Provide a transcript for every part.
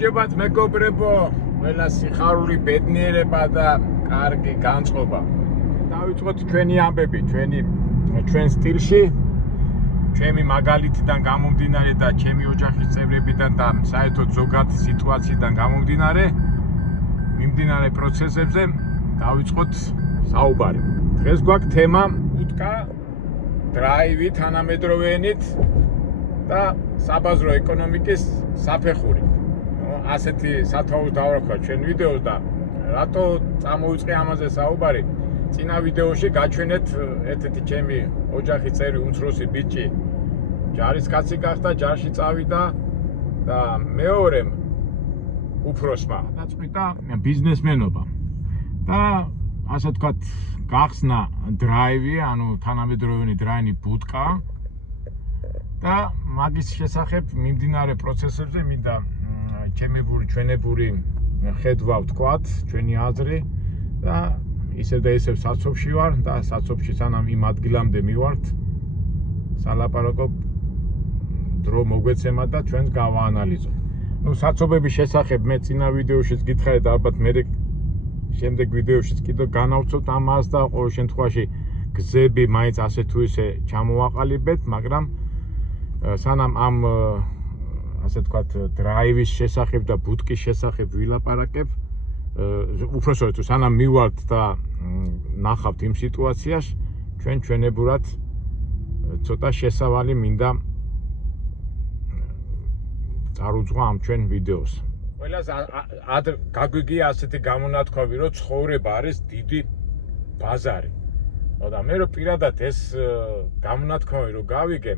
გამარჯობათ მეგობრებო, ყველა სიხარული ბედნიერება და კარგი განწყობა. დავიწყოთ ჩვენი ამბები, ჩვენ სტილში, ჩემი მაგალითიდან გამომდინარე და ჩემი ოჯახის წევრებიდან და საერთოდ ზოგადი სიტუაციიდან გამომდინარე, მიმდინარე პროცესებზე დავიწყოთ საუბარი. დღეს გვაქვს თემა უტკა, დრაივი თანამედროვეენით და საბაზრო ეკონომიკის საფეხური. ასეთი სათაურს დავარქვა ჩვენ ვიდეოს და რატო წამოვიწყე ამაზე საუბარი? წინა ვიდეოში გაჩვენეთ ერთ-ერთი ჩემი ოჯახის წევრი უმცროსი ბიჭი ჯარისკაცი გახდა, ჯარში წავიდა და მეორემ უფროსმა დაწყვიტა ბიზნესმენობა. და ასე ვთქვათ, გახსნა დრაივი, ანუ თანამედროვენი დრაივი ბუტკა და მაგის შესახებ მიმდინარე პროცესებზე მინდა ჩვენებური ხედვა ვთქვათ, ჩვენი აზრი და ისევ და ისევ საცობში ვარ და საცობში სანამ იმ ადგილამდე მივართ სალაპარაკო დრო მოგვეცემა და ჩვენს გავაანალიზოთ. საცობების შესახებ მე წინა ვიდეოშიც გითხარით, ალბათ მე შემდეგ ვიდეოშიც კიდევ განავცობთ ამას და ყოველ შემთხვევაში გზები მაინც ასე თუ ისე ჩამოვაყალიბეთ, მაგრამ სანამ ამ ასე ვთქვათ დრაივის შესახებ და ბუტკის შესახებ ვილაპარაკებ, უпроსტოდ თუ სანამ მივართ და ნახავთ იმ სიტუაციას, ჩვენებურად ცოტა შესავალი მინდა წარუძღვა ამ ჩვენ ვიდეოს. ყველას გაგვიგია ასეთი გამონათქვამი, რომ ცხოვრება არის დიდი ბაზარი. და მე რომ პირადად ეს გამონათქვამი რომ გავიგე,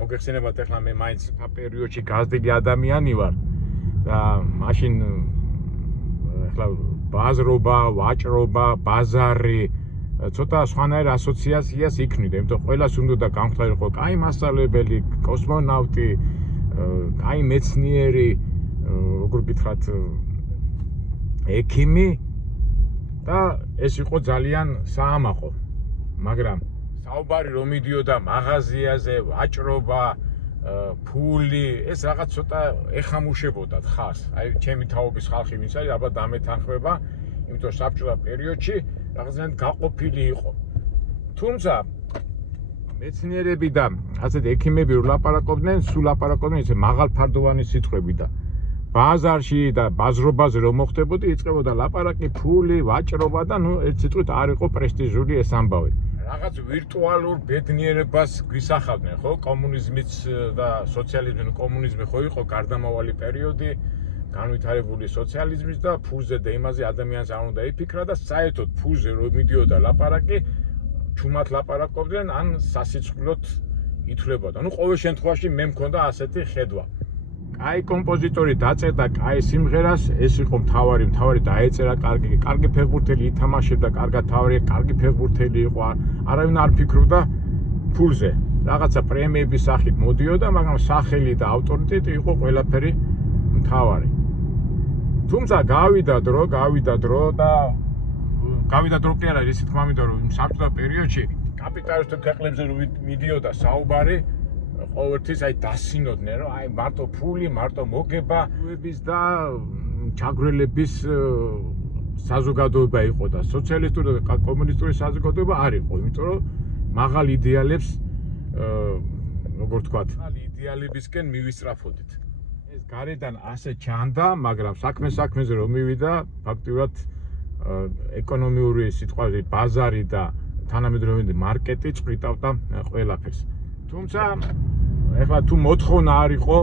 მოგეხსენებათ, ახლა მე მაინც ამ პერიოდში გაზრდილი ადამიანი ვარ და მაშინ ახლა ბაზრობა, ვაჭრობა, ბაზარი ცოტა სხვანაირ ასოციაციას იქნიდა, იმიტომ ყველას უნდა გამხდარიყო კაი მასწავლებელი, კოსმონავტი, კაი მეცნიერი, როგორ გითხრათ, ექიმი და ეს იყო ძალიან საამაყო, მაგრამ საუბარი რომ მიდიოდა მაღაზიაზე, ვაჭრობა, ფული, ეს რაღაც ცოტა ეხამუშებოდა ხარს. აი ჩემი თაობის ხალხი ვინც არის, ალბათ დამეთანხმება, იმიტომ საბჭოთა პერიოდში რაღაცნაირად გაყოფილი იყო. თუმცა მეცნიერები და ასეთ ექიმები რო ლაპარაკობდნენ, სულ ლაპარაკობდნენ ისე მაღალფარდოვანი სიტყვები და ბაზარში და ბაზრობაზე რომ მოხდებოდა, იწყებოდა ლაპარაკი, ფული, ვაჭრობა და ერთ სიტყვით არ იყო პრესტიჟული ეს ამბავი. რაღაც ვირტუალურ ბედნიერებას გვისახავდნენ, ხო? კომუნიზმიც და სოციალიზმი, კომუნიზმი ხო იყო გარდამავალი პერიოდი, განვითარებული სოციალიზმის და ფულზე და იმაზე ადამიანს არ უნდა იფიქრა და საერთოდ ფულზე რომ მიდიოდა ლაპარაკი, ჩუმად ლაპარაკობდნენ, ან სასიწყვილოდ ითვლებოდა. ყოველ შემთხვევაში მე მქონდა ასეთი ხედვა. კაი კომპოზიტორი დაწერდა კაი სიმღერას, ეს იყო მთავარი დაეწერა კარგი ფეხბურთელი ითამაშებდა, კარგი ფეხბურთელი იყო, არავინ არ ფიქრობდა ფულზე. რაღაცა პრემიების სახით მოდიოდა, მაგრამ სახელი და ავტორიტეტი იყო ყველაფერი მთავარი. თუმცა გავიდა დრო და გავიდა დრო კი არა, ისე თქმა მინდა, რომ საბჭოთა პერიოდში კაპიტალისტურ ქვეყნებზე რომ მიდიოდა საუბარი, ყოველთვის აი დასინოდნენ, რომ აი მარტო ფული, მარტო მოგება, და ჩაგვრელების საზოგადოება იყო და სოციალისტური და კომუნისტური საზოგადოება არ იყო, იმიტომ რომ მაღალ იდეალებს, როგორ ვთქვათ, იდეალებისკენ მივისწრაფოდით. ეს გარედან ასე ჩანდა, მაგრამ საქმეზე რომ მივიდა, ფაქტიურად ეკონომიური სიტყვაზე ბაზარი და თანამედროვენი მარკეტი წვითავდა ყველაფერს. თუმცა ეხლა თუ მოთხოვნა არ იყო,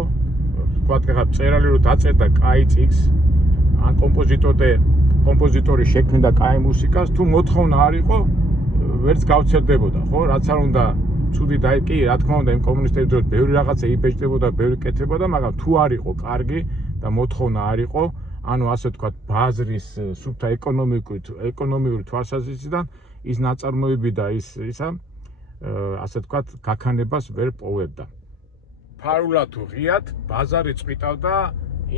ვთქვათ, ეხლა მწერალი რომ დაწერდა კაი წიგნს, ან კომპოზიტორი შექმნიდა კაი მუსიკას, თუ მოთხოვნა არ იყო, ვერც გავცერდებოდა, ხო? რაც არ უნდა ცუდი და კი, რა თქმა უნდა, იმ კომუნისტების დროს ბევრი რაღაცა იბეჭდებოდა, ბევრი კეთებოდა, მაგრამ თუ არ იყო კარგი და მოთხოვნა არ იყო, ანუ ასე ვთქვათ, ბაზრის სუფთა ეკონომიური თვალსაზრისიდან ის ნაწარმოები და ისა ასე ვთქვათ, გაქანებას ვერ პოვებდა. ფარულად თუ ღიად ბაზარი წვითავდა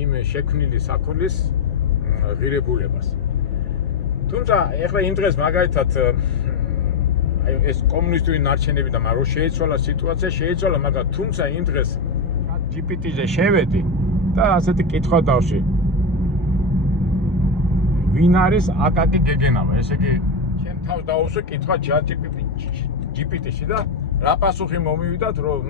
იმ შექმნილი საქონლის ღირებულებას. თუმცა ეხლა იმ დღეს მაგალითად ეს კომუნისტური ნარჩენები და რო შეიცვალა სიტუაცია, მაგრამ თუმცა იმ დღეს GPT-ზე შევედი და ასეთი კითხვა დავში. ვინ არის აკაკი გეგენავა? ესე იგი, ჩემ თავს დავუსვე კითხვა GPT-ში და რა პასუხი მომივიდათ, რომ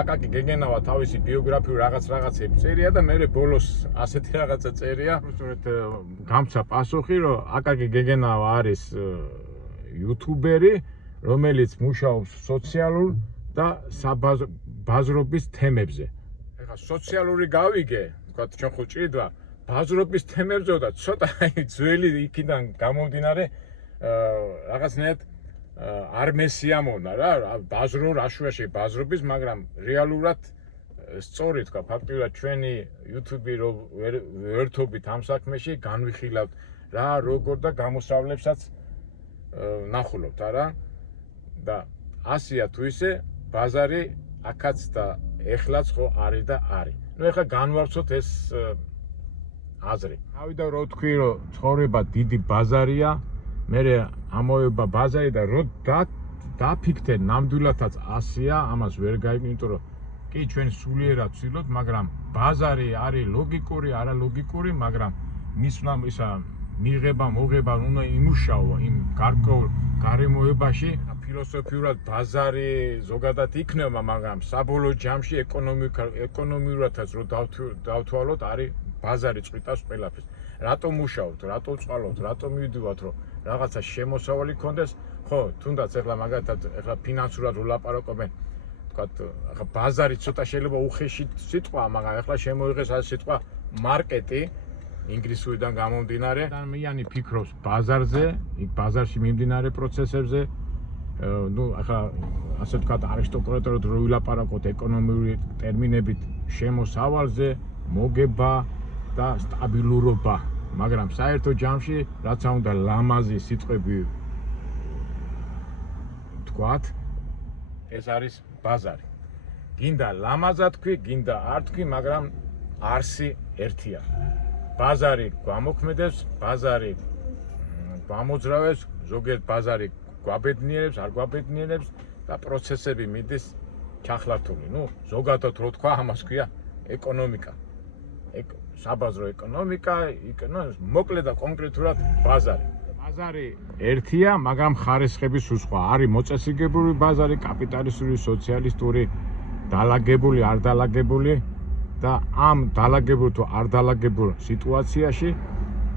აკაკი გეგენავა თავისი ბიოგრაფიულ რაღაცებს წერია და მე ბოლოს ასეთი რაღაცა წერია. უბრალოდ გამცა პასუხი, რომ აკაკი გეგენავა არის იუთუბერი, რომელიც მუშაობს სოციალურ და ბაზრობის თემებზე. ეხლა სოციალური გავიგე, თქვა ჩვენ ხო ჭირდა ბაზრობის თემებზე და ცოტა ძველი იქიდან გამომდინარე რაღაცნაირად არ მესიამოვნა რა ბაზრობაში ბაზრობის, მაგრამ რეალურად სწორი თქვა ფაქტიურად ჩვენი YouTube-ი რო ვერთობით ამ საქმეში განვიხილავთ რა როგორ და გამოსავლებსაც ნახულობთ არა და ასია თუ ისე ბაზარი აქაც და ეხლაც ხო არის და არის. ნუ ეხლა განვავრცოთ ეს აზრი. ავიდა რო თქვი რომ ცხოვრება დიდი ბაზარია, მე ამოვება ბაზარი და რო დაფიქრდე ნამდვილადაც ასია, ამას ვერ გაიგე, იმიტომ რომ კი ჩვენ სულიერად ვცდილობთ, მაგრამ ბაზარი არის ლოგიკური, არალოგიკური, მაგრამ მის ისა მიღება მოგება უნდა იმუშაო იმ გარკვეულ გარემოებაში. ფილოსოფიურად ბაზარი ზოგადად იქნება, მაგრამ საბოლოო ჯამში ეკონომიურადაც რო დავთვალოთ, არის ბაზარი წვიტავს ყველაფერს. რატომ მუშაობთ, რატომ წვალობთ, რატომ მივიდივართ, რომ რაღაცა შემოსავალი გქონდეს, ხო, თუნდაც ეხლა მაგალითად ეხლა ფინანსურად ვლაპარაკობენ, თქვათ, ეხლა ბაზარი ცოტა შეიძლება უხეში სიტყვაა, მაგრამ ეხლა შემოიღეს ეს სიტყვა მარკეტი ინგლისურიდან გამომდინარე. ადამიანი ფიქრობს ბაზარზე, იქ ბაზარში მიმდინარე პროცესებზე. ნუ ახლა ასე ვთქვათ არისტოკრატიულად რო ვილაპარაკოთ ეკონომიური ტერმინებით შემოსავალზე, მოგება და სტაბილურობა, მაგრამ საერთო ჯამში რაცა უნდა ლამაზი სიტყვები ვთქვათ, ეს არის ბაზარი. გინდა ლამაზად თქვი, გინდა არ თქვი, მაგრამ არსი ერთია. ბაზარი გამოქმედებს, ბაზარი გამოძრავებს, ზოგიერთ ბაზარი გვაბედნიერებს, არ გვაბედნიერებს და პროცესები მიდის ჩახლართული. ნუ ზოგადად რო თქვა, ამას ქვია ეკონომიკა. საბაზრო ეკონომიკა, მოკლედ და კონკრეტულად ბაზარი. ბაზარი ერთია, მაგრამ ხარისხები სულ სხვა. არის მოწესრიგებული ბაზარი, კაპიტალისტური, სოციალისტური, დალაგებული, არ დალაგებული და ამ დალაგებულ თუ არ დალაგებულ სიტუაციაში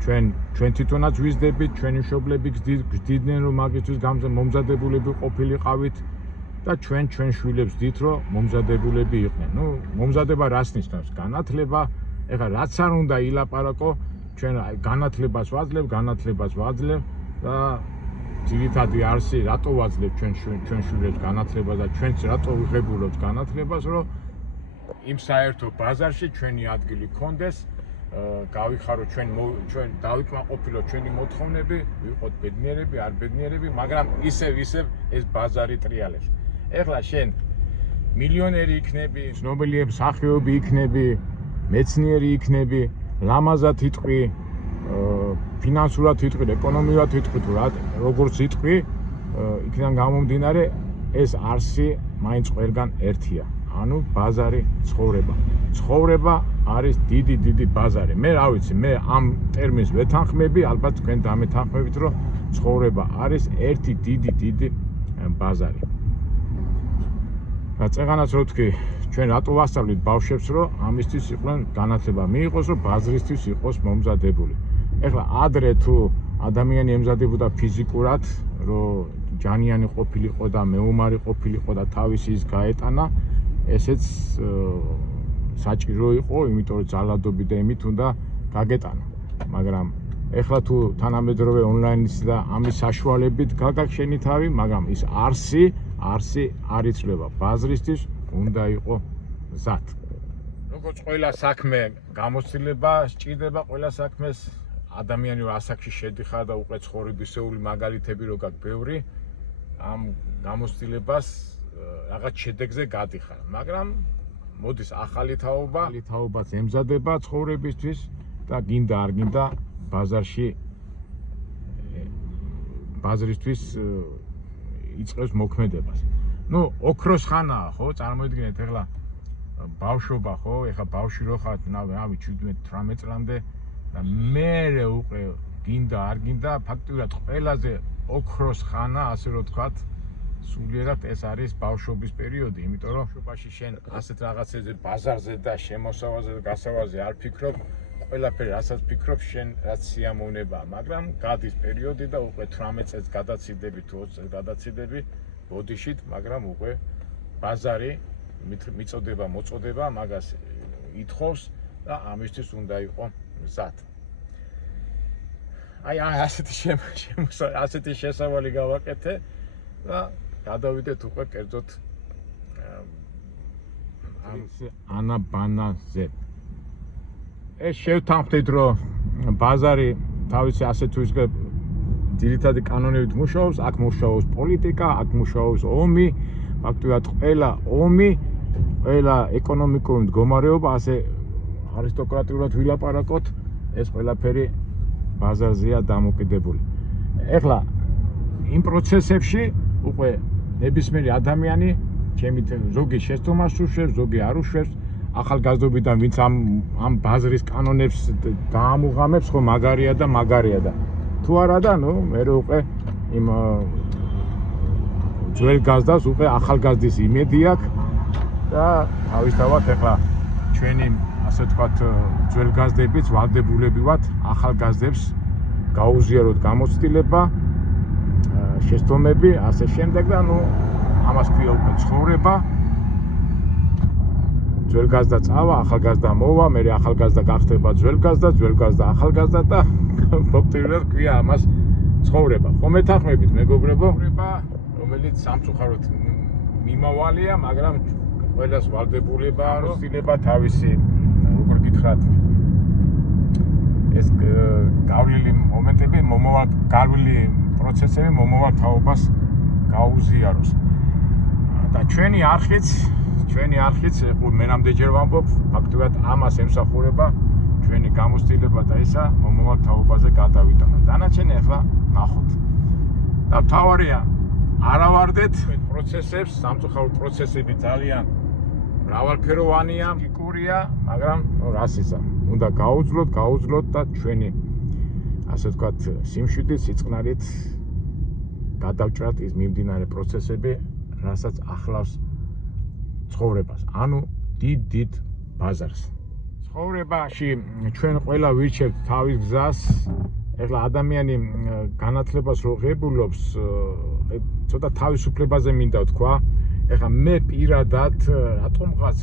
ჩვენ თვითონაც ვიზდებით, ჩვენი მშობლები გძდიდნენ რომ მაგისთვის მომზადებულები ყოფილიყავით და ჩვენ შვილებს ვდით რომ მომზადებულები იყვნენ. ნუ მომზადება რას ნიშნავს? განათლება. ეხლა რაც არ უნდა ილაპარაკო, ჩვენ განათლებას ვაძლევ და ძირითადი არსი რატო ვაძლევ ჩვენ შვილებს განათლებას და ჩვენც რატო ვიღებულობთ განათლებას, რომ იმ საერთო ბაზარში ჩვენი ადგილი გქონდეს, გავიხარო ჩვენ დავიკმაყოფილოთ ჩვენი მოთხოვნები, ვიყოთ ბედნიერები, არ ბედნიერები, მაგრამ ისევ ეს ბაზარი ტრიალებს. ეხლა შენ მილიონერი იქნები, ცნობილი მსახიობი იქნები, მეცნიერი იქნები, ლამაზად იტყვი, ფინანსურად იტყვი, ეკონომიურად იტყვი, თუ როგორც იტყვი, იქიდან გამომდინარე ეს არსი მაინც ყველგან ერთია. ანუ ბაზარი ცხოვრება. ცხოვრება არის დიდი ბაზარი. მე რა ვიცი, მე ამ ტერმინს ვეთანხმები, ალბათ თქვენ დამეთანხმებით, რომ ცხოვრება არის ერთი დიდი ბაზარი. წეღანაც რო თქვი, ჩვენ რატო ვასწავლით ბავშვებს, რომ ამისთვის იყვნენ განათლება მიიღოს, რომ ბაზრისთვის იყოს მომზადებული. ეხლა ადრე თუ ადამიანი ემზადებოდა ფიზიკურად, რომ ჯანიანი ყოფილიყო და მეომარი ყოფილიყო და თავისი ის გაეტანა, ესეც საჭირო იყო, იმიტომ რომ ძალადობი და იმით უნდა გაგეტანა. მაგრამ ეხლა თუ თანამედროვე ონლაინის და ამის საშუალებით გაგახსენი თავი, მაგრამ ის არსი არ იცვლება. ბაზრისთვის უნდა იყოს მზად. როგორც ყველა საქმე გამოცდილება სჭირდება, ყველა საქმეს ადამიანი რომ ასაკში შედიხარ და უკვე ცხოვრებისეული მაგალითები რო გაქვს ბევრი, ამ გამოცდილებას რაღაც შედეგზე გადიხარ. მაგრამ მოდის ახალი თაობაც ემზადება ცხოვრებისთვის და გინდა არ გინდა ბაზრისთვის იწყებს მოქმედებას. ნუ ოქროს ხანაა, ხო? წარმოიდგინეთ ეხლა ბავშვობა, ხო? ეხლა ბავშვი რო ხართ, რავი 17-18 წლამდე და მერე უკვე გინდა არ გინდა ფაქტიურად ყველაზე ოქროს ხანა, ასე რომ ვთქვათ, სულიერად ეს არის ბავშვობის პერიოდი, იმიტომ რომ ბავშვობაში შენ ასეთ რაღაცებზე ბაზარზე და შემოსავალზე და გასავალზე არ ფიქრობ, ყველაფერი რასაც ფიქრობ, შენ რაც სიამოვნებაა, მაგრამ გადის პერიოდი და უკვე 18 წელს გადაციდები თუ 20 წელს გადაციდები ბოდიშით, მაგრამ უკვე ბაზარი მიწოდება, მოწოდება, მაგას ითხოვს და ამისთვის უნდა იყო მზად. აი ასეთი შესავალი გავაკეთე და გადავიდეთ უკვე კერძოდ ანაბანაზე. ეს შევთანხმდით, რომ ბაზარი თავისი ასეთ თუ ისე ძირითადი კანონებით მუშაობს, აქ მუშაობს პოლიტიკა, აქ მუშაობს ომი, ფაქტობრივად ყველა ომი, ყველა ეკონომიკური მდგომარეობა ასე არისტოკრატიულად ვილაპარაკოთ, ეს ყველაფერი ბაზარზეა დამოკიდებული. ეხლა იმ პროცესებში უკვე ნებისმიერი ადამიანი, ჩემი ზოგი შეცდომას უშვებს, ზოგი არ უშვებს, ახალგაზრდობიდან ვინც ამ ბაზრის კანონებს გაამუღამებს, ხო მაგარია და თუ არა და ნუ მე უკვე იმ ძველ გაზდას უკვე ახალგაზრდის იმედი აქვს და თავისთავად ეხლა ჩვენი ასე ვთქვათ ძველგაზრდებიც ვალდებულები ვართ ახალგაზრდებს გაუზიაროთ გამოცდილება, შეცდომები, ასე შემდეგ და ნუ ამას ქვია უკვე ცხოვრება. ძველგაზრდა წავა, ახალგაზრდა მოვა, მე ახალგაზრდა გახდება ძველგაზრდა, ძველგაზრდა ახალგაზრდა და ფაქტობრივად ქვია ამას ცხოვრება. ხო მეთანხმებით მეგობრებო, რომელიც სამწუხაროდ მიმავალია, მაგრამ ყველას ვალდებულებაა რომ ცდილება თავისი როგორ გითხრათ ეს გავლილი მომენტები, გავლილი პროცესები მომავალ თაობას გაუზიაროს. და ჩვენი არხიც მე ნამდვილად ვამბობ, ფაქტობრივად ამას ემსახურება ჩვენი გამოცდილება და ისა მომავალ თაობაზე გადავიტანოთ. დანარჩენი ახლა ნახოთ. და მთავარია არა ვარდეთ პროცესებს, სამწუხაროდ პროცესები ძალიან მრავალფეროვანია, იკურია, მაგრამ რას ისა, უნდა გაუძლოთ და ჩვენი ასე ვთქვათ სიმშვიდით, სიწყნარით გადავჭრათ ის მიმდინარე პროცესები, რასაც ახლავს ცხოვრებას, ანუ დიდ ბაზარს. ცხოვრებაში ჩვენ ყველა ვირჩევთ თავის გზას. ეხლა ადამიანი განათლებას რო ღებულობს, ცოტა თავისუფლებაზე მინდა ვთქვა. ეხლა მე პირადად რატომღაც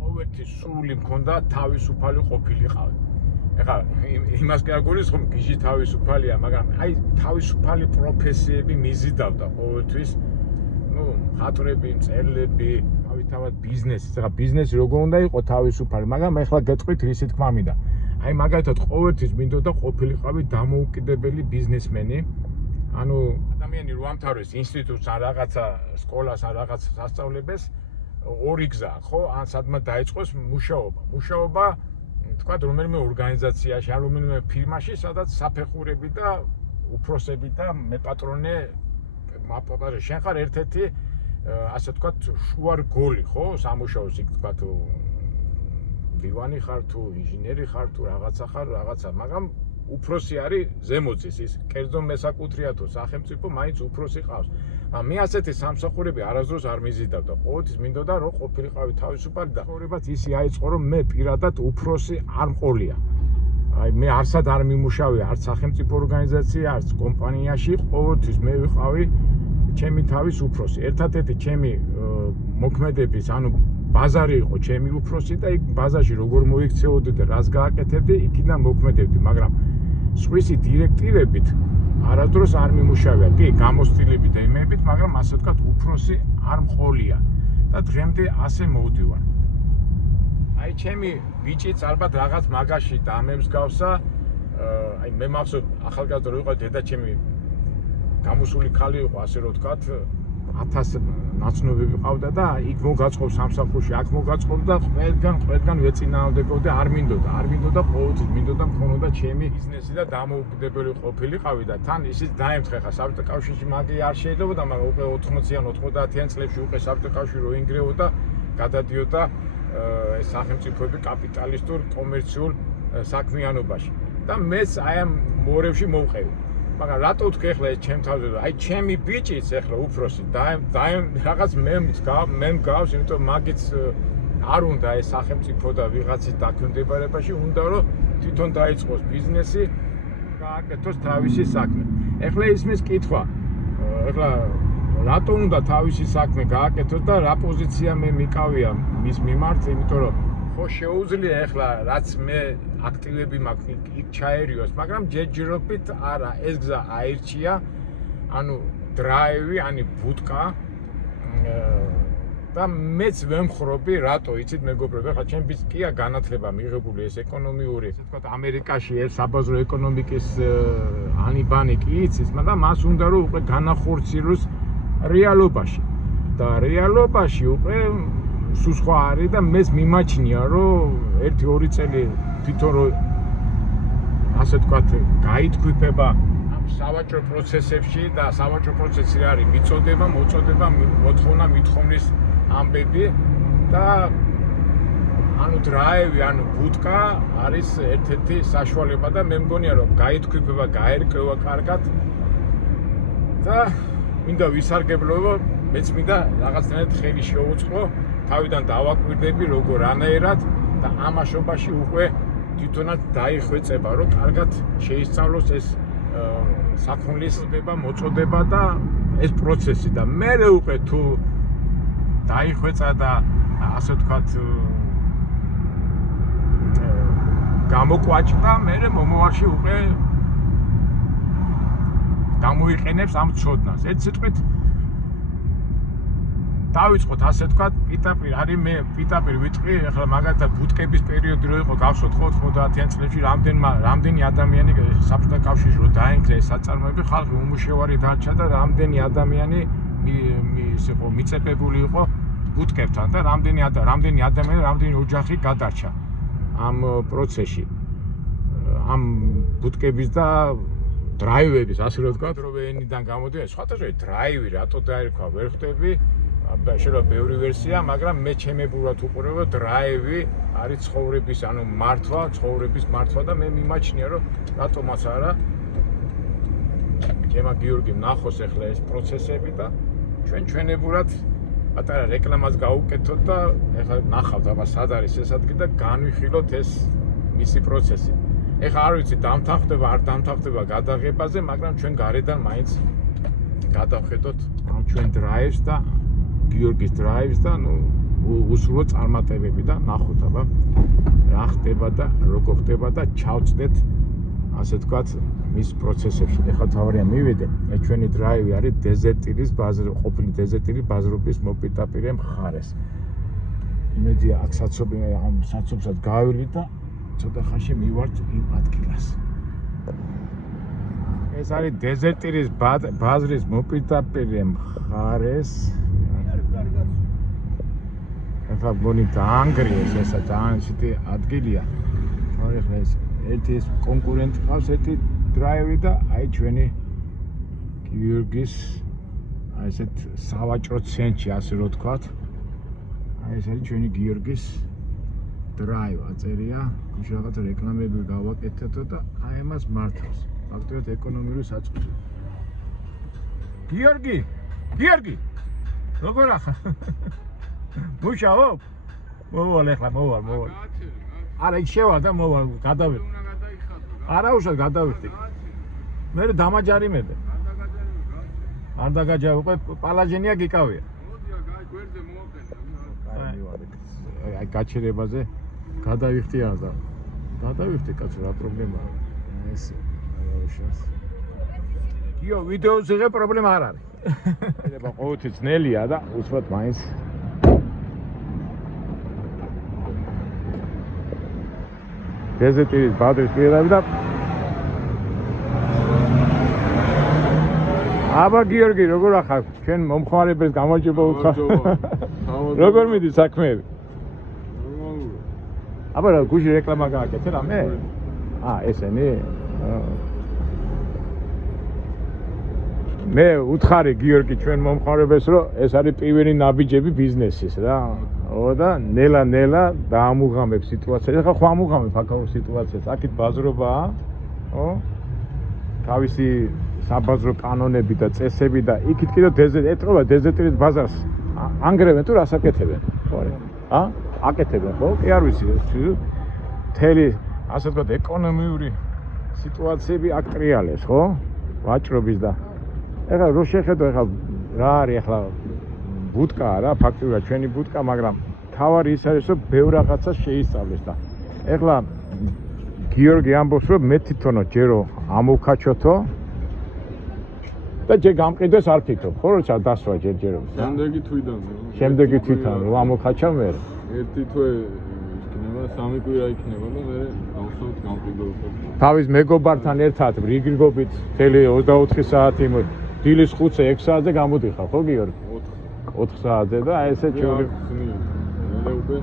ყოველთვის სული მქონდა თავისუფალი ყოფილიყავი. ეხლა იმას კი არ გულისხმობ, გიჟი თავისუფალია, მაგრამ აი თავისუფალი პროფესიები მიზიდავდა ყოველთვის. ხატრები, მწერლები, თავისთავად ბიზნესი. ეხლა ბიზნესი როგორ უნდა იყოს თავისუფალი, მაგრამ ეხლა გეტყვით რისი თქმა მინდა. აი მაგალითად ყოველთვის მინდოდა ყოფილიყავი დამოუკიდებელი ბიზნესმენი. ანუ ადამიანი რო ამთავრებს ინსტიტუტს ან რაღაცა სკოლას ან რაღაცა სასწავლებლებს, ორი გზა, ხო? ან სადმა დაიწყოს მუშაობა, თქვა რომელიმე ორგანიზაციაში, ან რომელიმე ფირმაში, სადაც საფეხურები და უფროსები და მე პატრონე მაპატარე შენ ხარ ერთ-ერთი ასე ვთქვათ შუარგოლი, ხო? სამუშაოს იქ ვთქვათ დივანი ხარ თუ ინჟინერი ხარ თუ რაღაცა, მაგრამ უფროსი არის ზემოწის ის კერძო მესაკუთრეა თუ სახელმწიფო მაინც უფროსი ყავს. მე ასეთი სამსახურები არასდროს არ მიზიდავდა. ყოველთვის მინდოდა რომ ყოფილიყავი თავისუფალი და ცხოვრებაც ისი აიწყო რომ მე პირადად უფროსი არ მყოლია. აი მე არსად არ მიმუშავე არც სახელმწიფო ორგანიზაცია, არც კომპანიაში, ყოველთვის მე ვიყავი ჩემი თავის უფროსი. ერთადერთი ჩემი მოქმედების, ანუ ბაზარი იყო ჩემი უფროსი და იქ ბაზარში როგორ მოიქცეოდი და რას გააკეთებდი, იქიდან მოქმედებდი, მაგრამ სხვისი დირექტივებით არასდროს არ მიმუშავია. კი, გამოცდილებით და იმებით, მაგრამ ასე ვთქვათ, უფროსი არ მყოლია და დღემდე ასე მოვდივარ. აი ჩემი ბიჭიც ალბათ რაღაც მაგაში დამემსგავსა. აი მე მახსოვს ახალგაზრდა რო იყო დედა ჩემი გამოსული ქალი იყო, ასე რომ ვთქვათ, 1000 ნაცნობები ყავდა და იქ მოგაწყობს სამსახურში, აქ მოგაწყობს და ყველგან ვეწინააღმდეგებდი, არ მინდოდა, ყოველთვის მინდოდა მქონოდა ჩემი ბიზნესი და დამოუკიდებელი ყოფილიყავი და თან ისიც დაემთხე ხა საბჭოთა კავშირში მაგი არ შეიძლებოდა, მაგრამ უკვე 80-იან 90-იან წლებში უკვე საბჭოთა კავშირი რო ინგრეოდა, გადადიოდა ეს სახელმწიფოები კაპიტალისტურ კომერციულ საქმიანობაში. და მეც აი ამ მორევში მოვყევი. მაგრამ რატო ვთქვი ახლა ეს ჩემ თავზე აი ჩემი ბიჭიც ახლა უფროსი და რაღაც მე მგავს, იმიტომ მაგიც არ უნდა ეს სახელმწიფო და ვიღაცის დაქვემდებარებაში უნდა რომ თვითონ დაიწყოს ბიზნესი, გააკეთოს თავისი საქმე. ახლა ისმის კითხვა. ახლა რატო უნდა თავისი საქმე გააკეთოს და რა პოზიცია მე მიკავია მის მიმართ, იმიტომ რომ ხო შეუძლია ახლა რაც მე აქტივები მაქვს იქ ჩაერიოს, მაგრამ ჯერჯერობით არა, ეს გზა აირჩია, ანუ დრაივი, ანუ ბუტკა და მეც ვემხრობი, რატო იცით მეგობრებო, ახლა ჩემთვის კია განათლება მიღებული ეს ეკონომიური, ესე ვთქვათ, ამერიკაში ეს საბაზრო ეკონომიკის ანიბანი კი იცის, მაგრამ მას უნდა რომ უკვე განახორციელოს რეალობაში. და რეალობაში უკვე სულ სხვა არის და მეც მიმაჩნია, რომ 1-2 წელი თვითონ რომ ასე ვთქვათ, გაითქვიფება ამ სავაჭრო პროცესებში და სავაჭრო პროცესი არის მიწოდება, მოწოდება, მოთხოვნა, მithomnis ამბები და ანუ დრაივი, ანუ ბუტკა არის ერთ-ერთი საშუალება და მე მგონია რომ გაითქვიფება, გაერკვევა კარგად და მინდა ვისარგებლო, მეც მინდა რაღაცნაირად ხელი შეუწყო, თავიდან დავაკვირდები როგორ ანაერად და ამაშობაში უკვე თვითონაც დაიხვეწება, რომ კარგად შეისწავლოს ეს საქონლის მოწოდება და ეს პროცესი და მე უკვე თუ დაიხვეწა და ასე ვთქვათ გამოკვაჭდა, მე მომავალში უკვე გამოიყენებს ამ ცოდნას. ეს სიტყვით დავიწყოთ ასე ვთქვათ, პიტაპირ არის მე პიტაპირ ვიტყვი, ახლა მაგალითად ბუტკების პერიოდი რო იყო გავსოთ 90-იან წლებში რამდენი ადამიანი საბჭოთა კავშირში რო დაინგრა ეს საწარმოები, ხალხი უმუშევარი დარჩა და რამდენი ადამიანი ისე ხო მიწებებული იყო ბუტკებთან და რამდენი ადამიანი, რამდენი ოჯახი გადარჩა ამ პროცესში. ამ ბუტკების და დრაივების, ასე რომ ვთქვათ, რომ ენიდან გამოდიან, სხვადასხვა დრაივი რატო დაერქვა, ვერ ხვდები. შეიძლება ბევრი ვერსია, მაგრამ მე ჩემებურად უყურებ, დრაივი არის ცხოვრების, ანუ ცხოვრების მართვა და მე მიმაჩნია, რომ რატომაც არა. ჩემა გიორგიმ ნახოს ახლა ეს პროცესები და ჩვენებურად პატარა რეკლამას გავუკეთოთ და ახლა ნახავთ აბა სად არის ეს ადგილი და განვიხილოთ ეს მისი პროცესი. ახლა არ ვიცი დამთანხმდება, არ დამთანხმდება გადაღებაზე, მაგრამ ჩვენ გარედან მაინც გადავხედოთ ამ ჩვენ დრაივს და გიორგის დრაივს და უსრულო წარმატებები და ნახოთ აბა რა ხდება და როგორ ხდება და ჩავწდეთ ასე ვთქვათ მის პროცესებში. ახლა თავარია მივიდე, ჩვენი დრაივი არის დეზერტირის ყოფილი დეზერტირის ბაზრობის მოპირდაპირე მხარეს. იმედია აქ საცობსად გავივლით და ცოტა ხანში მივართ იმ ადგილას. ეს არის დეზერტირის ბაზრის მოპირდაპირე მხარეს. ახლა გონი დაანგრიეს, ესა ძალიან ისეთი ადგილია. ახლა ეს ერთი ეს კონკურენტი ყავს, ერთი დრაივი და აი ჩვენი გიორგის აი ესეთ სავაჭრო ცენტრში, ასე რომ ვთქვათ. აი ეს არის ჩვენი გიორგის დრაივ აწერია, გუშინ რაღაც რეკლამები გავაკეთეთო და აი ამას მართავს. ფაქტობრივად ეკონომიური საწყისი. გიორგი! როგორ ახლა? მუშაობ? მოვალ ახლა, მოვალ. არა, იქ შევალ და მოვალ, გადავიდე. არა, უშად გადავიდე. მე დამაჯარიმებე. არ დაგაჯავე, პალაჟენია გიკავია. გვერდზე მოაყენე. აი გაჩერებაზე გადავიხდი არა და გადავიხდი კაცო, რა პრობლემაა? ეს აღარუშავს. გიო, ვიდეოზე ღე პრობლემა არ არის. შეიძლება ყოველთვის ძნელია და უსვათ მაინც. დეზერტირის ბაზრის პირდაპირ და აბა გიორგი, როგორ ახარ? ჩვენ მომხმარებელს გამარჯობა უთხრა. როგორ მიდის საქმეები? აბა რა გუშინ რეკლამა გააკეთე რამე? ესენი? მე უთხარი გიორგი ჩვენ მომხმარებელს, რომ ეს არის პირველი ნაბიჯები ბიზნესის რა. და ნელა დაამუღამებ სიტუაციას. ახლა ხო ამუღამებ აქაურ სიტუაციას. აქეთ ბაზრობაა. ხო? თავისი საბაზრო კანონები და წესები და იქით კიდევ ეტყობა დეზერტირის ბაზარს ანგრევენ თუ რას აკეთებენ? ხო? აკეთებენ, ხო? კი არ ვიცი. მთელი ასე ვთქვათ ეკონომიური სიტუაციები აქ ტრიალებს, ხო? ვაჭრობის და ეხლა რო შეხედო ეხლა რა არის ეხლა ბუტკაა რა, ფაქტობრივად ჩვენი ბუტკა, მაგრამ თავარი ის არის, რომ ბევრ რაღაცას შეისწავლეს და ეხლა გიორგი ამბობს, რომ მე თვითონო ჯერო ამოვქაჩოთო და ჯერ გამყიდვეს არ ფიქრობ, ხო როცა დასვა ჯერჯერობით. შემდეგი თვითონ რომ ამოვქაჩა მე. ერთი თვე იქნება, სამი კვირა იქნება და მე გავსვათ გამყიდვას. თავის მეგობართან ერთად რიგრიგობით მთელი 24 საათი დილის 5-ზე 6 საათზე გამოდიხარ, ხო გიორგი? 4 საათზე და აი ესე ჩვენი მე უკვე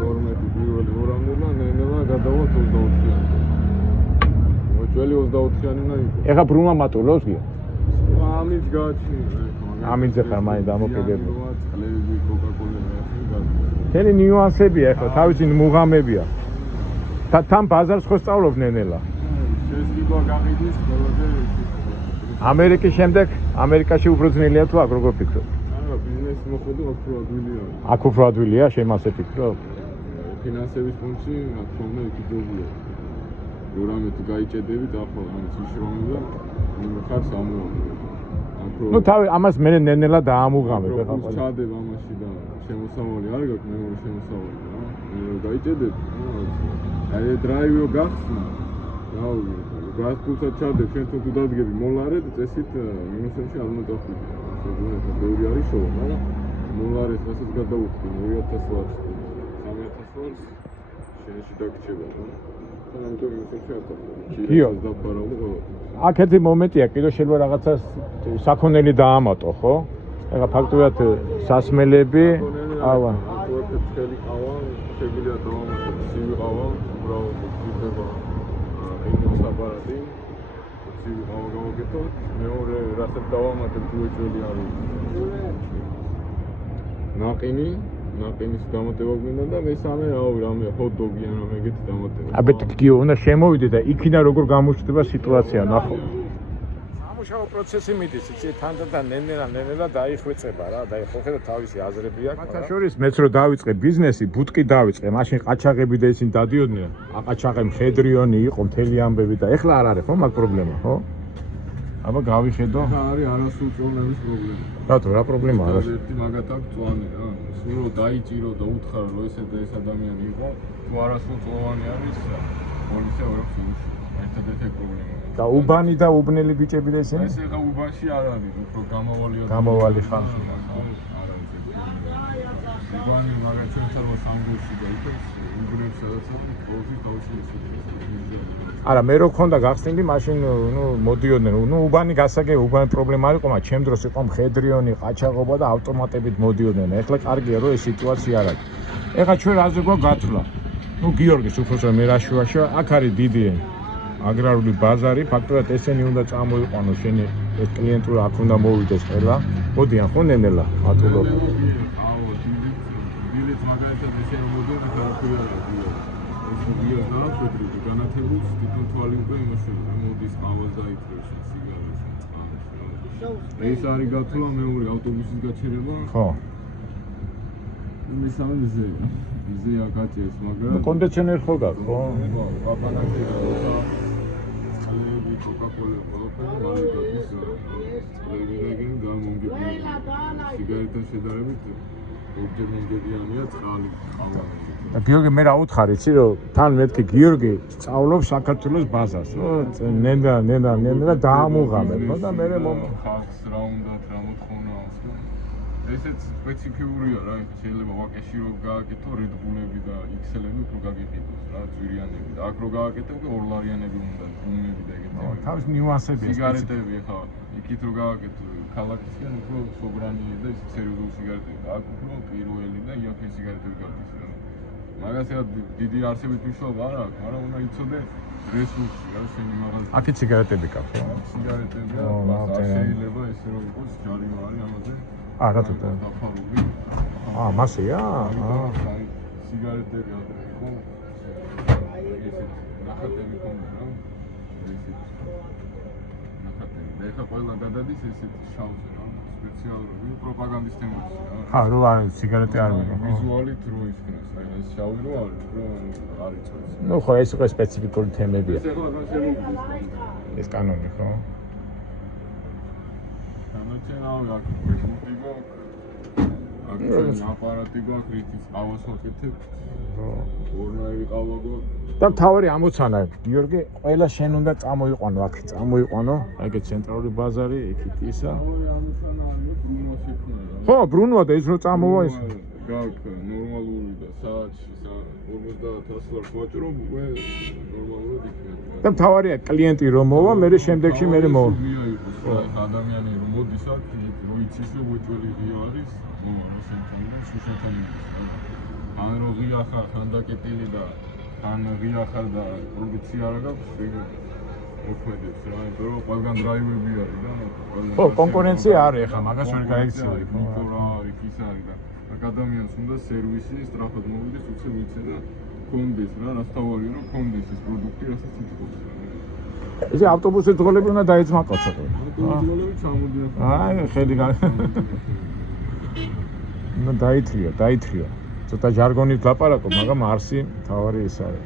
12 პირველი ორამდე და ნელა გადავა 24-იანი. მოჭველი 24-იანი უნდა იყოს. ეხა ბრუნვა მატულობს გიო? ამით გააჩნია. ამინზე ხარ მაინც დამოკიდებული. წყლები, კოკა-კოლა მთელი ნიუანსებია ეხლა, თავისი მუღამებია. თან ბაზარს ხო სწავლობდნენ ნელა? შესგიგვა გაყიდის ყველაზე ამერიკის შემდეგ ამერიკაში უფრო ძნელია თუ აქ როგორ ფიქრობ? ბიზნესი მოხდა უფრო ადვილია. აქ უფრო ადვილია, შენ ასე ფიქრობ? ფინანსების ფონდში რა თქმა უნდა იქიდობია. რამე თუ გაიჭედები და ახლა ამის შრომები და ხარ სამუამო. ნუ თავი ამას მე ნენელა დაამუღამებ ეხლა ყველა. ჩადებ ამაში და შემოსავალი არ გაქვს, მე მომ შემოსავალი რა. მე გაიჭედებ. აი დრაივი გახსნა. რავი, გასწულსაც ჩადებ, შენ თუ დადგები მოლარედ, წესით მინუსებში არ მოწახდი. შეგვიძლია ბევრი არის შოუ, მაგრამ მოლარეს რასაც გადავუხდი 2000 ლარს, 3000 ლარს შენში დაგჭირდა, რა. ამიტომ მინუსებში არ დავხდი. გიო, დაფარავდი ყველა. აქ ერთი მომენტია, კიდევ შეიძლება რაღაცას საქონელი დაამატო, ხო? ეხლა ფაქტობრივად სასმელები, ავა. თელი ყავა, შეგვიძლია დავამატოთ ცივი ყავა, უბრალოდ იქნება მოსაბარადი. ცივი ყავა გავაკეთოთ. მეორე რასაც დავამატებ უეჭველი არის. ნაყინის დამატება გვინდა და მესამე რამე ჰოთ-დოგი ან რამე ეგეთი დამატება. აბეთ გიო, უნდა შემოვიდე და იქიდან როგორ გამოჩნდება სიტუაცია, ნახო. სამუშაო პროცესი მიდის, იცი, თანდათან ნენელა დაიხვეწება რა, დაიხოხე და თავისი აზრები აქვს. მათ შორის მეც რო დავიწყე ბიზნესი, ბუტკი დავიწყე, მაშინ ყაჩაღები და ისინი დადიოდნენ. აყაჩაღე მხედრიონი იყო, მთელი ამბები და ეხლა არ არის ხო მაგ პრობლემა, ხო? აბა გავიხედო. არის არასრულწლოვანების პრობლემა. რატო, რა პრობლემაა არა? ერთი მაგათ აქვს წვანი რა. სულ რომ დაიჭირო და უთხრა რომ ეს ადამიანი იყო, თუ არასრულწლოვანი არის, პოლიცია ვერ აქვს უშო. ერთადერთი პრობლემაა. და უბანი და უბნელი ბიჭები და ისინი? ეს ეხა უბანში არ არის, უფრო გამავალი ხარ. უბანი მაგათ ჩვენთან რომ სამგურში გაიქებს, უბნებს სადაც არის, ყოველთვის თავისი არა, მე რო ქონდა გახსნილი, მაშინ ნუ მოდიოდნენ. ნუ უბანი გასაგები, უბანი პრობლემა არ იყო, მაგრამ ჩემ დროს იყო მხედრიონი, ყაჩაღობა და ავტომატებით მოდიოდნენ. ეხლა კარგია რომ ეს სიტუაცია არ არის. ეხლა ჩვენ რაზე გვაქვს გათვლა? ნუ გიორგის უბრალოდ მე რაშუაშა, აქ არის დიდი აგრარული ბაზარი, ფაქტობრივად ესენი უნდა წამოიყვანოს, შენი ეს კლიენტურა აქ უნდა მოვიდეს ყველა. მოდიან ხო ნენელა, მატულობ. დილით მაგალითად ესე რომ მოდიოდნენ, არაფერი არ არის. გიოს ნახვედრით განათებულს თვითონ თვალი უკვე იმაში მოდის ყავას დაითრევს სიგარეტს წყალს. ეს არის გათვლა, მეორე ავტობუსის გაჩერება. ხო. მესამე მზეა გაჭერს, მაგრამ კონდიციონერი ხო გაქვს, ხო? აბანაკი რა. წყლები, კოკა-კოლა, ყველაფერი მალე გადის. წყლები რეგენ გამომგებული. სიგარეტთან შედარებით ორჯერ მომგებიანია წყალი, ყავა. და გიორგი მე რა უთხარი, იცი რომ თან მეთქი გიორგი სწავლობს საქართველოს ბაზარს, რომ ნენა დაამუღამებ, ხო და მე ხალხს რა უნდათ, რა მოთხოვნა აქვს და ესეც სპეციფიურია რა, შეიძლება ვაკეში რო გააკეთო რედბულები და XL-ები უფრო გაგიყიდოს რა, ძვირიანები და აქ რო გააკეთო უკვე ორლარიანები უნდა, ბუმები და ეგეთი. თავის ნიუანსებია. სიგარეტები ხა, იქით რო გააკეთო ქალაქისკენ უფრო სობრანი და ის სერიოზული სიგარეტები და აქ უფრო პირველი და იაფი სიგარეტები გადის რა. მაგასია დიდი არსებით მნიშვნელობა არ აქვს, მაგრამ უნდა იცოდე რესურსი რა, შენი მაღაზია. აქეთ სიგარეტები გაქვს, ხო? სიგარეტები შეიძლება ესე რომ იყოს ჯარიმარი ამაზე. რა თქმა უნდა. დაფარული. მასეა? სიგარეტები ადრე იყო. ესეთ ნახატები ქონდა რა. ესეთი. ნახატები. ეხლა ყველა გადადის ესეთი შავზე რა, სპეციალური პროპაგანდის თემაში რა. ხა რო არის სიგარეტი არ მიგო. ვიზუალით რო ისქნეს, აი ეს შავი რო არის, რო არ იწევს. ნუ ხო ეს უკვე სპეციფიკური თემებია. ეს ეხლა რა შემოგვიდეს. ეს კანონი ხო? განაჩენავი აქ პრეზენტი გვაქვს. აქ ჩვენი აპარატი გვაქვს, რითიც ყავას ვაკეთებ. ორნაირი ყავა გვაქვს. და თავი ამოცანა გიორგი ყველა შენ უნდა წამოიყვანო აქ წამოიყვანო აი ეს ცენტრალური ბაზარი იქით ისა თავი ამოცანა არის ბრუნვა შექმნა. ხო ბრუნვა და ის რო წამოვა ის გაქვს ნორმალური და საათში 50,000 ლარს ვაჭრო, მე ნორმალურად იქნება. და თავარია კლიენტი რომ მოვა, მე შემდეგში მე მოვა. ადამიანი რომ მოდის აქ, რო იცის რომ უჭველი ღია არის, მოვა მოსენთან და შუშათან ის. ან რო ღია ხარ, ხანდაკეტილი და ან ღია ხარ და პროდუქცია არ გაქვს, მოქმედებს რა, იმიტომ რომ ყველგან დრაივები არის და ხო, კონკურენცია არის ახლა, მაგას ვერ გაიქცევი. რა არის, ის არის და ადამიანს უნდა სერვისი სწრაფად მოვიდეს, უცებ ვიცე და კონდეს რა, რაც თავარია რომ კონდეს ეს პროდუქტი, რასაც ითხოვს. ესე ავტობუსის ძღოლები უნდა დაეწმაკოს ხო? ავტობუსები ჩამოდიან. აი, ხელი უნდა დაითრიო. ცოტა ჟარგონით ლაპარაკო, მაგრამ არსი თავარი ის არის.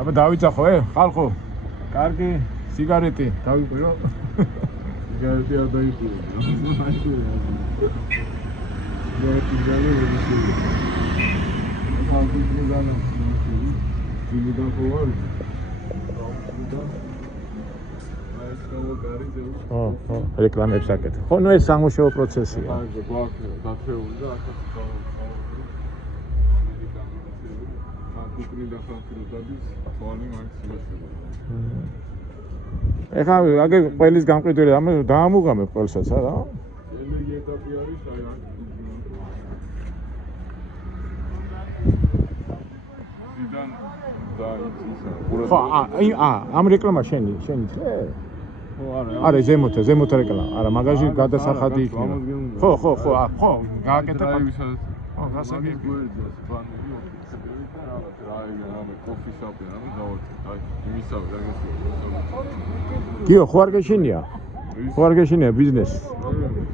აბა დავიძახო, ხალხო. კარგი სიგარეტი დავიყვირო. სიგარეტი არ დაიყვირო. სიგარეტი განევრისია. თავი განა. ძილიდან ხო არის? ხო, რეკლამებს აკეთებ. ხო, ნუ ეს სამუშაო პროცესია. აი, გვაქვს დათეული და ახლა კუკრი და ხალხი დადის, თვალი მაქსიმალურად. ეხლა აგე ყველის გამყიდველი ამ დაამუღამებ ყველსაც არა? ელეგი ეტაპი არის, აი აქ. ზიდან და იცისა. ხო, ამ რეკლამა შენი θε? არა, ზემოთ რეკლამა. არა, მაგაში გადასახადი იქნება. ხო, გააკეთა. ხო, გასაგები. გიო, ხო არ გეშინია ბიზნესი.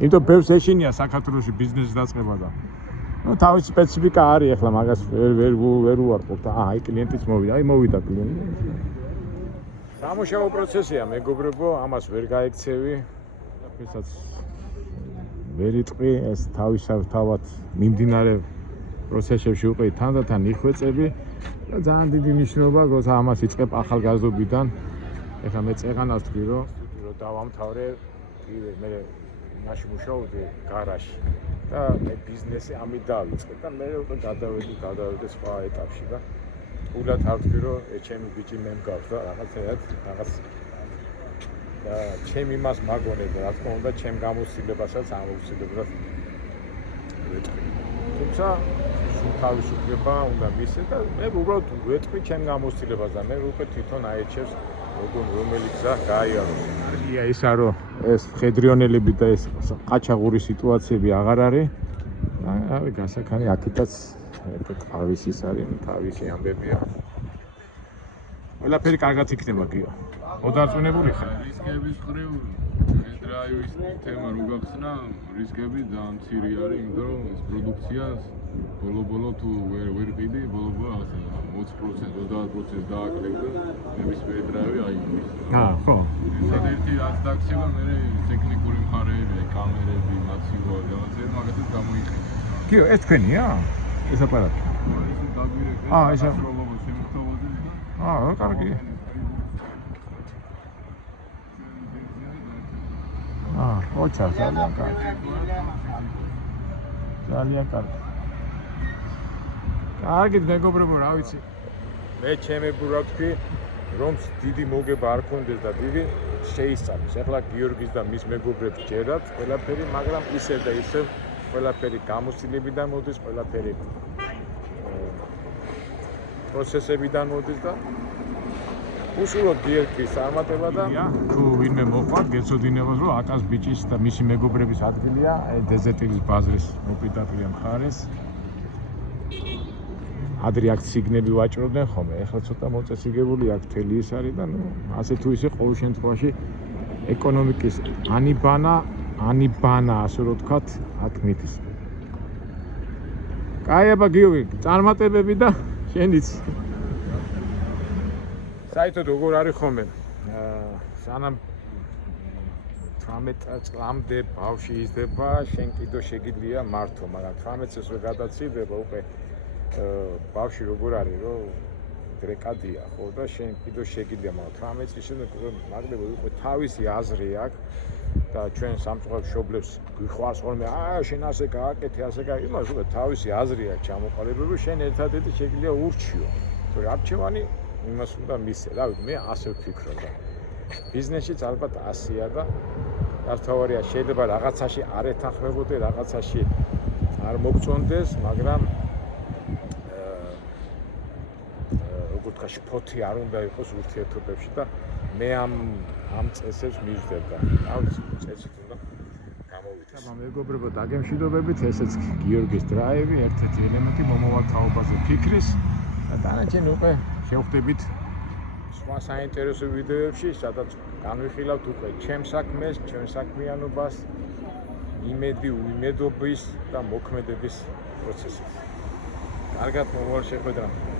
იმიტომ ბევრს ეშინია საქართველოში ბიზნესის დაწყება და ნუ თავისი სპეციფიკა არის ახლა მაგას ვერ უარყოფ და აი კლიენტიც მოვიდა, მოვიდა კლიენტი. სამუშაო პროცესია, მეგობრებო, ამას ვერ გაიქცევი. ვისაც ვერ იტყვი ეს თავისთავად მიმდინარე პროცესებში უყი თანდათან იხვეწები და ძალიან დიდი მნიშვნელობა გოს ამას იწყებ ახალგაზრდობიდან. ეხლა მე წეღანას თქვი რომ დავამთავრე მე მაშინ მუშაობდი გარაჟში და მე ბიზნესი ამით დავიწყე და მე უკვე გადავედი სხვა ეტაპში და ულად არ თქვი რომ ჩემი ბიჭი მე მგავს და რაღაც და ჩემ იმას მაგონებ რა თქმა უნდა ჩემ გამოცდილებასაც ამოვცილებლად ვეტყვი. თუმცა თავისუფლება უნდა მისცე და მე უბრალოდ ვეტყვი ჩემ გამოცდილებას და მე უკვე თვითონ აეჩევს რომელი გზა გაიაროს. არია ისა რომ ეს ხედრიონელები და ეს ყაჩაღური სიტუაციები აღარ არის. აი გასაქანი აქეთაც თავის ის არის, თავისი ამბებია. ყველაფერი კარგად იქნება გიო. მოდარწმუნებული ხარ? რისკების ხრივ ეს დრაივის თემა რო გახსნა, რისკები ძალიან მცირე არის, იმიტომ რომ ეს პროდუქციას ბოლო თუ ვერ ყიდი, ბოლო ასე 20% დააკლევდა, ნებისმიერი დრაივი აიგოს. ხო. ერთ-ერთი რაც დაქცევა მე ტექნიკური მხარეები, კამერები, მაცივო რაღაცები მაგათაც გამოიყენა. გიო, ეს თქვენია? ეს აპარატი. ეს დაგვირეკე. ისა. კარგი. ოჩა, ძალიან კარგი. ძალიან კარგი. კარგი, მეგობრებო, რა ვიცი. მე ჩემებურად ვთქვი, რომ დიდი მოგება არ კონდეს და დიდი შეისწავლეს. ახლა გიორგის და მის მეგობრებს ჯერათ ყველაფერი, მაგრამ ისევ და ისევ ყველაფერი გამოცდილებიდან მოდის, ყველაფერი პროცესებიდან მოდის და უშუალოდ გიორგის წარმატება და თუ ვინმე მოყვართ, გეცოდინებას რომ აკას ბიჭის და მისი მეგობრების ადგილია დეზერტილის ბაზრის მოპირდაპირე მხარეს. ადრე აქ ციგნები ვაჭრობდნენ ხოლმე, ეხლა ცოტა მოწესრიგებული აქ მთელი ის არის და ნუ ასე თუ ისე ყოველ შემთხვევაში ეკონომიკის ანიბანა, ასე რომ ვთქვათ, აქ მიდის. კაი, აბა გიორგი, წარმატებები და შენიც. საერთოდ როგორ არის ხოლმე? სანამ 18 წლამდე ბავშვი იზრდება, შენ კიდო შეგიძლია მართო, მაგრამ 18 წელს რო გადაცილდება, უკვე ბავშვი როგორ არის, რომ დრეკადია, ხო და შენ კიდო შეგიძლია, მაგრამ 18 წლის შემდეგ მაგდება უკვე თავისი აზრი აქვს და ჩვენ სამწუხაროდ მშობლებს გვიხვარს ხოლმე, შენ ასე გააკეთე, ასე გააკეთე, იმას უკვე თავისი აზრი აქვს ჩამოყალიბებული, შენ ერთადერთი შეგიძლია ურჩიო. თორე არჩევანი იმას უნდა მისცე, რა ვიცი, მე ასე ვფიქრობ და ბიზნესშიც ალბათ ასეა და ართავარია შეიძლება რაღაცაში არ ეთანხმებოდე, რაღაცაში არ მოგწონდეს, მაგრამ როგორ თქვა, შფოთი არ უნდა იყოს ურთიერთობებში და მე ამ წესებს მივხვდება. რა ვიცი, წესით უნდა გამოვიდეს. მეგობრებო, დაგემშვიდობებით, ესეც გიორგის დრაივი, ერთ-ერთი ელემენტი მომავალ-თაობაზე ფიქრის და დანარჩენი უკვე შევხვდებით სხვა საინტერესო ვიდეოებში, სადაც განვიხილავთ უკვე ჩემს საქმეს, ჩემს საქმიანობას, იმედი, უიმედობის და მოქმედების პროცესებს. კარგად, მომავალ შეხვედრამდე.